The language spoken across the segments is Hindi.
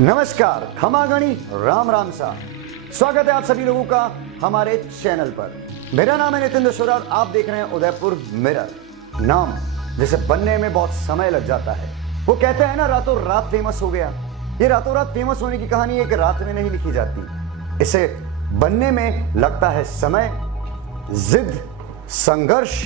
नमस्कार, खमागणी, राम राम सा। स्वागत है आप सभी लोगों का हमारे चैनल पर। मेरा नाम है नितिन दशोरा और आप देख रहे हैं उदयपुर मिरर। नाम जिसे बनने में बहुत समय लग जाता है। वो कहते हैं ना, रातों रात फेमस हो गया। ये रातों रात फेमस होने की कहानी एक रात में नहीं लिखी जाती। इसे बनने में लगता है समय, जिद, संघर्ष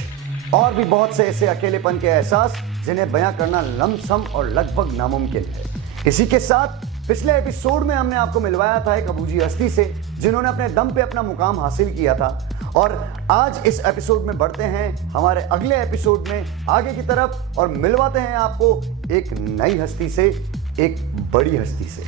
और भी बहुत से ऐसे अकेलेपन के एहसास जिन्हें बयां करना लमसम और लगभग नामुमकिन है। इसी के साथ पिछले एपिसोड में हमने आपको मिलवाया था एक अबूझी हस्ती से जिन्होंने अपने दम पे अपना मुकाम हासिल किया था। और आज इस एपिसोड में बढ़ते हैं हमारे अगले एपिसोड में आगे की तरफ और मिलवाते हैं आपको एक नई हस्ती से, एक बड़ी हस्ती से।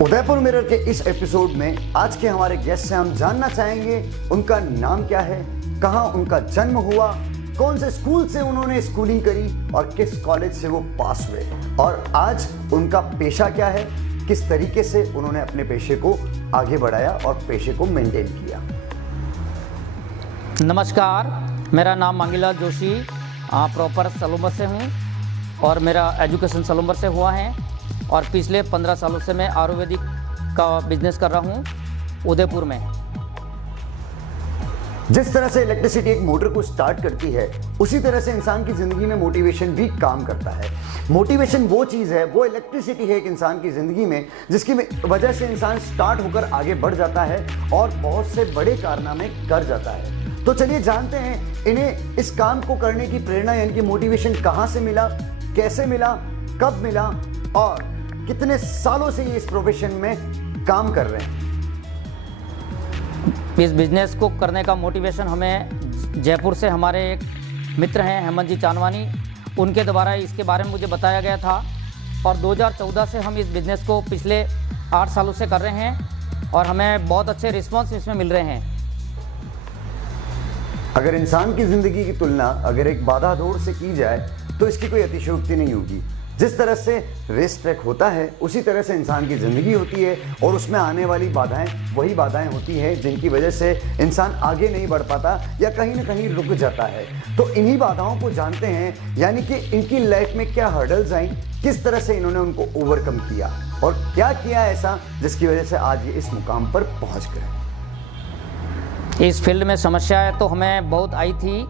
उदयपुर मिरर के इस एपिसोड में आज के हमारे गेस्ट से हम जानना चाहेंगे उनका नाम क्या है, कहां उनका जन्म हुआ, कौन से स्कूल से उन्होंने स्कूलिंग करी और किस कॉलेज से वो पास हुए, और आज उनका पेशा क्या है, किस तरीके से उन्होंने अपने पेशे को आगे बढ़ाया और पेशे को मेंटेन किया। नमस्कार, मेरा नाम मांगीलाल जोशी, प्रॉपर सलूम्बर से हूँ और मेरा एजुकेशन सलूम्बर से हुआ है और पिछले 15 सालों से मैं आयुर्वेदिक का बिजनेस कर रहा हूँ उदयपुर में। जिस तरह से इलेक्ट्रिसिटी एक मोटर को स्टार्ट करती है, उसी तरह से इंसान की जिंदगी में मोटिवेशन भी काम करता है। मोटिवेशन वो चीज़ है, वो इलेक्ट्रिसिटी है एक इंसान की जिंदगी में, जिसकी वजह से इंसान स्टार्ट होकर आगे बढ़ जाता है और बहुत से बड़े कारनामे कर जाता है। तो चलिए जानते हैं इन्हें इस काम को करने की प्रेरणा यानी कि मोटिवेशन कहाँ से मिला, कैसे मिला, कब मिला और कितने सालों से ये इस प्रोफेशन में काम कर रहे हैं। इस बिज़नेस को करने का मोटिवेशन हमें जयपुर से हमारे एक मित्र हैं हेमंत जी चांदवानी, उनके द्वारा इसके बारे में मुझे बताया गया था और 2014 से हम इस बिज़नेस को पिछले 8 सालों से कर रहे हैं और हमें बहुत अच्छे रिस्पांस इसमें मिल रहे हैं। अगर इंसान की ज़िंदगी की तुलना अगर एक बाधा दौड़ से की जाए तो इसकी कोई अतिशयोक्ति नहीं होगी। जिस तरह से रेस ट्रैक होता है उसी तरह से इंसान की ज़िंदगी होती है और उसमें आने वाली बाधाएं वही बाधाएं होती हैं जिनकी वजह से इंसान आगे नहीं बढ़ पाता या कहीं ना कहीं रुक जाता है। तो इन्हीं बाधाओं को जानते हैं, यानी कि इनकी लाइफ में क्या हर्डल्स आई, किस तरह से इन्होंने उनको ओवरकम किया और क्या किया ऐसा जिसकी वजह से आज ये इस मुकाम पर पहुँच गए। इस फील्ड में समस्याएँ तो हमें बहुत आई थी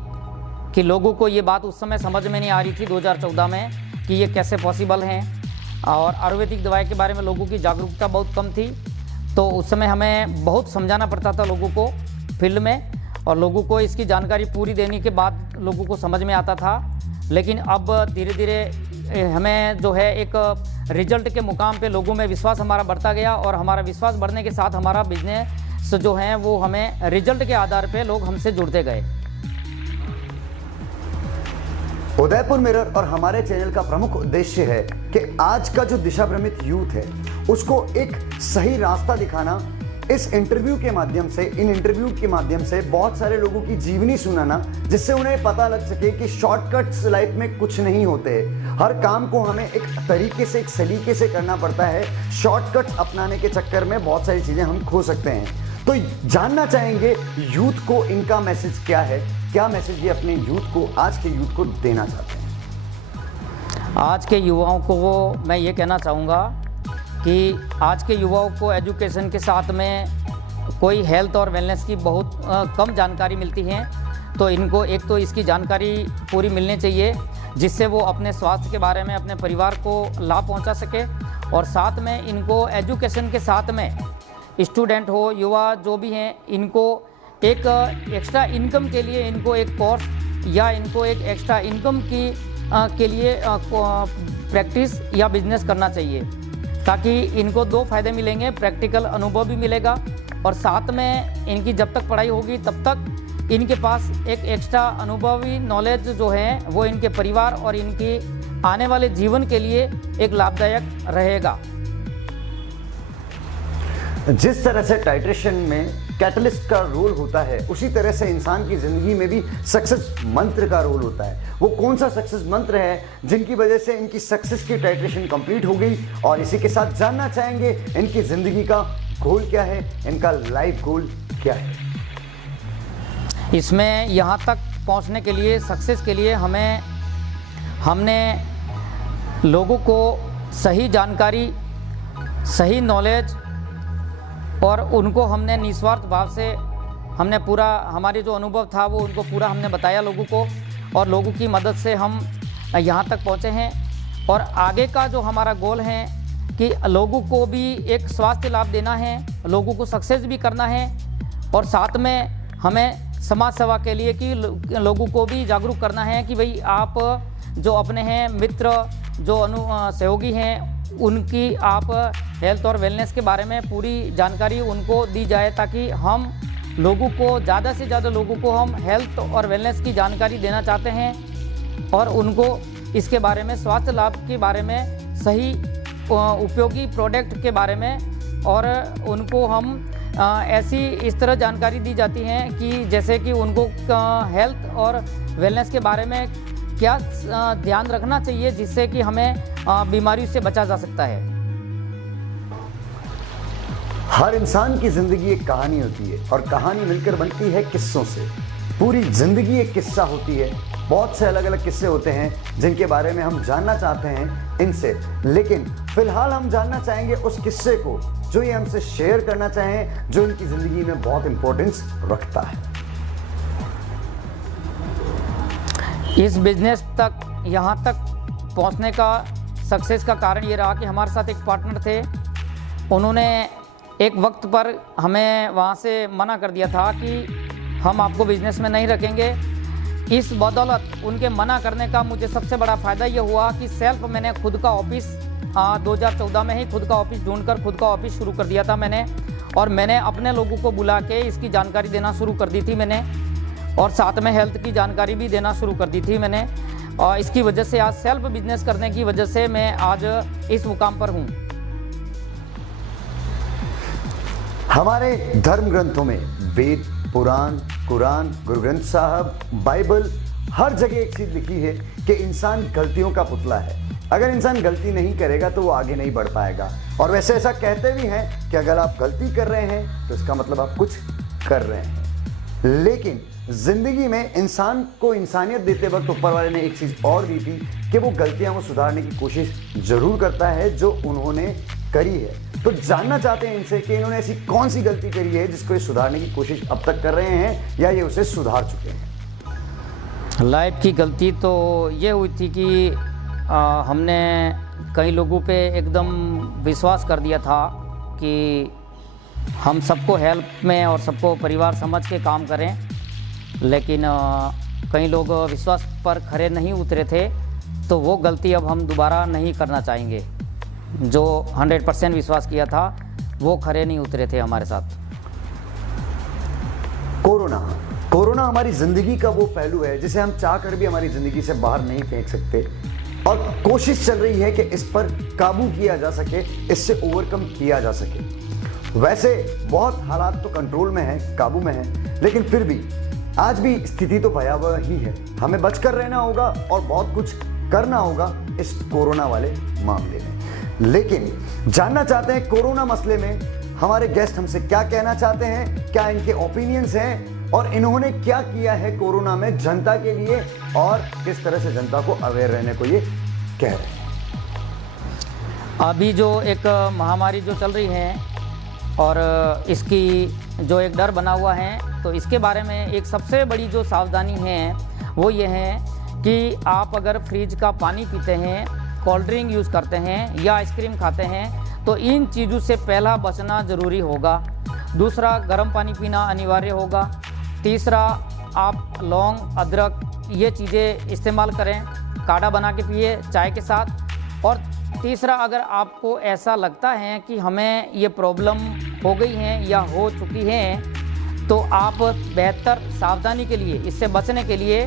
कि लोगों को ये बात उस समय समझ में नहीं आ रही थी 2014 में कि ये कैसे पॉसिबल हैं और आयुर्वेदिक दवाई के बारे में लोगों की जागरूकता बहुत कम थी। तो उस समय हमें बहुत समझाना पड़ता था लोगों को फील्ड में और लोगों को इसकी जानकारी पूरी देने के बाद लोगों को समझ में आता था। लेकिन अब धीरे धीरे हमें जो है एक रिजल्ट के मुकाम पे लोगों में विश्वास हमारा बढ़ता गया और हमारा विश्वास बढ़ने के साथ हमारा बिजनेस जो है वो हमें रिजल्ट के आधार पे लोग हमसे जुड़ते गए। उदयपुर मिरर और हमारे चैनल का प्रमुख उद्देश्य है कि आज का जो दिशा भ्रमित यूथ है उसको एक सही रास्ता दिखाना। इस इंटरव्यू के माध्यम से, इन इंटरव्यू के माध्यम से बहुत सारे लोगों की जीवनी सुनाना, जिससे उन्हें पता लग सके कि शॉर्टकट्स लाइफ में कुछ नहीं होते। हर काम को हमें एक तरीके से, एक सलीके से करना पड़ता है। शॉर्टकट्स अपनाने के चक्कर में बहुत सारी चीज़ें हम खो सकते हैं। तो जानना चाहेंगे यूथ को इनका मैसेज क्या है, क्या मैसेज ये अपने यूथ को, आज के यूथ को देना चाहते हैं। आज के युवाओं को मैं ये कहना चाहूँगा कि आज के युवाओं को एजुकेशन के साथ में कोई हेल्थ और वेलनेस की बहुत कम जानकारी मिलती है। तो इनको एक तो इसकी जानकारी पूरी मिलनी चाहिए जिससे वो अपने स्वास्थ्य के बारे में अपने परिवार को लाभ पहुंचा सके और साथ में इनको एजुकेशन के साथ में स्टूडेंट हो, युवा जो भी हैं, इनको एक एक्स्ट्रा इनकम के लिए इनको एक कोर्स या इनको एक एक्स्ट्रा इनकम के लिए प्रैक्टिस या बिजनेस करना चाहिए ताकि इनको 2 फायदे मिलेंगे। प्रैक्टिकल अनुभव भी मिलेगा और साथ में इनकी जब तक पढ़ाई होगी तब तक इनके पास एक एक्स्ट्रा अनुभवी नॉलेज जो है वो इनके परिवार और इनके आने वाले जीवन के लिए एक लाभदायक रहेगा। जिस तरह से टाइट्रेशन में कैटलिस्ट का रोल होता है उसी तरह से इंसान की ज़िंदगी में भी सक्सेस मंत्र का रोल होता है। वो कौन सा सक्सेस मंत्र है जिनकी वजह से इनकी सक्सेस की टाइट्रेशन कंप्लीट हो गई, और इसी के साथ जानना चाहेंगे इनकी ज़िंदगी का गोल क्या है, इनका लाइफ गोल क्या है। इसमें यहाँ तक पहुँचने के लिए, सक्सेस के लिए हमने लोगों को सही जानकारी, सही नॉलेज और उनको हमने निस्वार्थ भाव से हमने पूरा हमारे जो अनुभव था वो उनको पूरा हमने बताया लोगों को, और लोगों की मदद से हम यहाँ तक पहुँचे हैं। और आगे का जो हमारा गोल है कि लोगों को भी एक स्वास्थ्य लाभ देना है, लोगों को सक्सेस भी करना है, और साथ में हमें समाज सेवा के लिए कि लोगों को भी जागरूक करना है कि भाई आप जो अपने हैं मित्र, जो सहयोगी हैं, उनकी आप हेल्थ और वेलनेस के बारे में पूरी जानकारी उनको दी जाए, ताकि हम लोगों को ज़्यादा से ज़्यादा लोगों को हम हेल्थ और वेलनेस की जानकारी देना चाहते हैं, और उनको इसके बारे में स्वास्थ्य लाभ के बारे में, सही उपयोगी प्रोडक्ट के बारे में, और उनको हम ऐसी इस तरह जानकारी दी जाती है कि जैसे कि उनको हेल्थ और वेलनेस के बारे में क्या ध्यान रखना चाहिए, जिससे कि हमें बीमारी से बचा जा सकता है। हर इंसान की जिंदगी एक कहानी होती है, और कहानी मिलकर बनती है किस्सों से। पूरी जिंदगी एक किस्सा होती है। बहुत से अलग अलग किस्से होते हैं जिनके बारे में हम जानना चाहते हैं इनसे, लेकिन फिलहाल हम जानना चाहेंगे उस किस्से को जो ये हमसे शेयर करना चाहें, जो इनकी जिंदगी में बहुत इंपॉर्टेंस रखता है। इस बिजनेस तक यहाँ तक पहुँचने का सक्सेस का कारण ये रहा कि हमारे साथ एक पार्टनर थे, उन्होंने एक वक्त पर हमें वहाँ से मना कर दिया था कि हम आपको बिजनेस में नहीं रखेंगे। इस बदौलत उनके मना करने का मुझे सबसे बड़ा फ़ायदा ये हुआ कि सेल्फ मैंने खुद का ऑफिस 2014 में ही खुद का ऑफिस ढूंढकर खुद का ऑफिस शुरू कर दिया था मैंने, और मैंने अपने लोगों को बुला के इसकी जानकारी देना शुरू कर दी थी मैंने, और साथ में हेल्थ की जानकारी भी देना शुरू कर दी थी मैंने। और इसकी वजह से आज सेल्फ बिजनेस करने की वजह से मैं आज इस मुकाम पर हूँ। हमारे धर्म ग्रंथों में वेद, पुराण, कुरान, गुरु ग्रंथ साहब, बाइबल, हर जगह एक चीज लिखी है कि इंसान गलतियों का पुतला है। अगर इंसान गलती नहीं करेगा तो वो आगे नहीं बढ़ पाएगा। और वैसे ऐसा कहते भी हैं कि अगर आप गलती कर रहे हैं तो इसका मतलब आप कुछ कर रहे हैं। लेकिन जिंदगी में इंसान को इंसानियत देते वक्त ऊपर वाले ने एक चीज और दी थी कि वो गलतियां वो सुधारने की कोशिश जरूर करता है जो उन्होंने करी है। तो जानना चाहते हैं इनसे कि इन्होंने ऐसी कौन सी गलती करी है जिसको ये सुधारने की कोशिश अब तक कर रहे हैं, या ये उसे सुधार चुके हैं। लाइफ की गलती तो ये हुई थी कि हमने कई लोगों पे एकदम विश्वास कर दिया था कि हम सबको हेल्प में और सबको परिवार समझ के काम करें, लेकिन कई लोग विश्वास पर खरे नहीं उतरे थे। तो वो गलती अब हम दोबारा नहीं करना चाहेंगे। जो 100% विश्वास किया था वो खरे नहीं उतरे थे हमारे साथ। कोरोना हमारी ज़िंदगी का वो पहलू है जिसे हम चाह कर भी हमारी ज़िंदगी से बाहर नहीं फेंक सकते, और कोशिश चल रही है कि इस पर काबू किया जा सके, इससे ओवरकम किया जा सके। वैसे बहुत हालात तो कंट्रोल में है, काबू में है, लेकिन फिर भी आज भी स्थिति तो भयावह ही है। हमें बचकर रहना होगा और बहुत कुछ करना होगा इस कोरोना वाले मामले में। लेकिन जानना चाहते हैं कोरोना मसले में हमारे गेस्ट हमसे क्या कहना चाहते हैं, क्या इनके ओपिनियंस हैं, और इन्होंने क्या किया है कोरोना में जनता के लिए, और किस तरह से जनता को अवेयर रहने को ये कह रहे हैं। अभी जो एक महामारी जो चल रही है और इसकी जो एक डर बना हुआ है, तो इसके बारे में एक सबसे बड़ी जो सावधानी है वो ये है कि आप अगर फ्रिज का पानी पीते हैं, कोल्ड ड्रिंक यूज़ करते हैं या आइसक्रीम खाते हैं, तो इन चीज़ों से पहला बचना ज़रूरी होगा। दूसरा, गर्म पानी पीना अनिवार्य होगा। तीसरा, आप लौंग, अदरक ये चीज़ें इस्तेमाल करें, काढ़ा बना के पिए चाय के साथ। और तीसरा, अगर आपको ऐसा लगता है कि हमें ये प्रॉब्लम हो गई है या हो चुकी है, तो आप बेहतर सावधानी के लिए, इससे बचने के लिए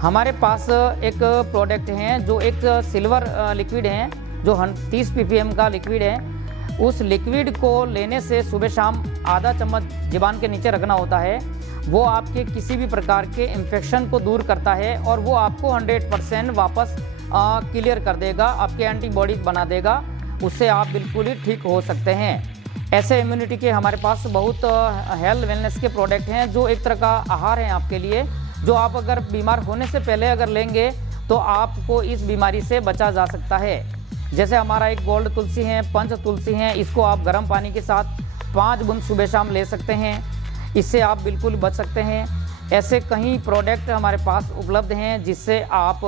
हमारे पास एक प्रोडक्ट हैं जो एक सिल्वर लिक्विड है, जो 30 ppm का लिक्विड है। उस लिक्विड को लेने से सुबह शाम आधा चम्मच ज़ुबान के नीचे रखना होता है। वो आपके किसी भी प्रकार के इन्फेक्शन को दूर करता है और वो आपको 100% वापस क्लियर कर देगा, आपके एंटीबॉडीज बना देगा। उससे आप बिल्कुल ही ठीक हो सकते हैं। ऐसे इम्यूनिटी के हमारे पास बहुत हेल्थ वेलनेस के प्रोडक्ट हैं जो एक तरह का आहार हैं आपके लिए, जो आप अगर बीमार होने से पहले अगर लेंगे तो आपको इस बीमारी से बचा जा सकता है। जैसे हमारा एक गोल्ड तुलसी है, पंच तुलसी है, इसको आप गर्म पानी के साथ 5 बूंद सुबह शाम ले सकते हैं। इससे आप बिल्कुल बच सकते हैं। ऐसे कई प्रोडक्ट हमारे पास उपलब्ध हैं जिससे आप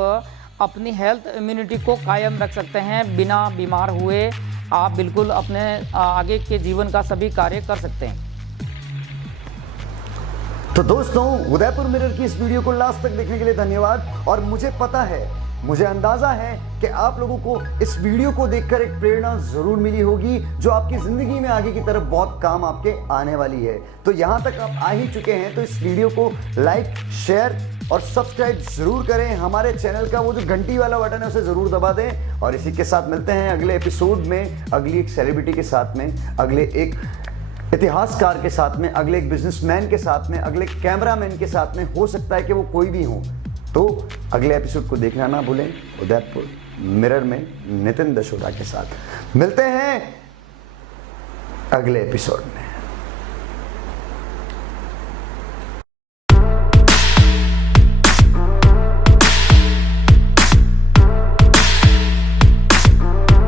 अपनी हेल्थ इम्यूनिटी को कायम रख सकते हैं। बिना बीमार हुए आप बिल्कुल अपने आगे के जीवन का सभी कार्य कर सकते हैं। तो दोस्तों, उदयपुर मिरर की इस वीडियो को लास्ट तक देखने के लिए धन्यवाद। और मुझे पता है, मुझे अंदाजा है कि आप लोगों को इस वीडियो को देखकर एक प्रेरणा जरूर मिली होगी जो आपकी जिंदगी में आगे की तरफ बहुत काम आपके आने वाली है। तो यहां तक आप आ ही चुके हैं तो इस वीडियो को लाइक, शेयर और सब्सक्राइब जरूर करें। हमारे चैनल का वो जो घंटी वाला बटन है उसे जरूर दबा दें। और इसी के साथ मिलते हैं अगले एपिसोड में, अगली एक सेलिब्रिटी के साथ में, अगले एक इतिहासकार के साथ में, अगले एक बिजनेसमैन के साथ में, अगले कैमरामैन के साथ में। हो सकता है कि वो कोई भी हो। तो अगले एपिसोड को देखना ना भूलें। उदयपुर मिरर में नितिन दशोरा के साथ मिलते हैं अगले एपिसोड में।